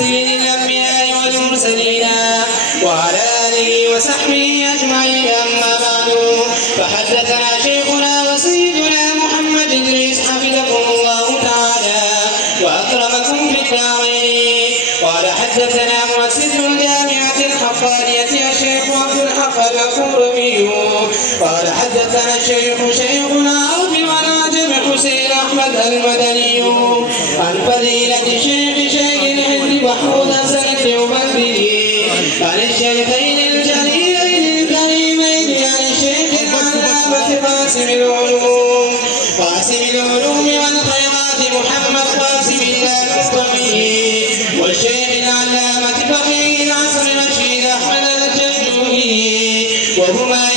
سيد الأنبياء والمرسلين وعلى آله وصحبه أجمعين. أما بعد، فحدثنا شيخنا وسيدنا محمد إدريس حفظكم الله تعالى وأكرمكم في الدارين. قال حدثنا مؤسس الجامعة الحقانية الشيخ عبد الحق الكرمي. قال حدثنا الشيخ شيخنا عوف والعجم حسين أحمد المدني عن فضيلة الشيخ شيخ الحزب محمود حسن الدوبندي عن الشيخين الجليلين الكريمين عن الشيخ العلامة قاسم العلوم والخيرات محمد قاسم الألوفي والشيخ العلامة فقيه العصر رشيد أحمد الجلجولي، وهما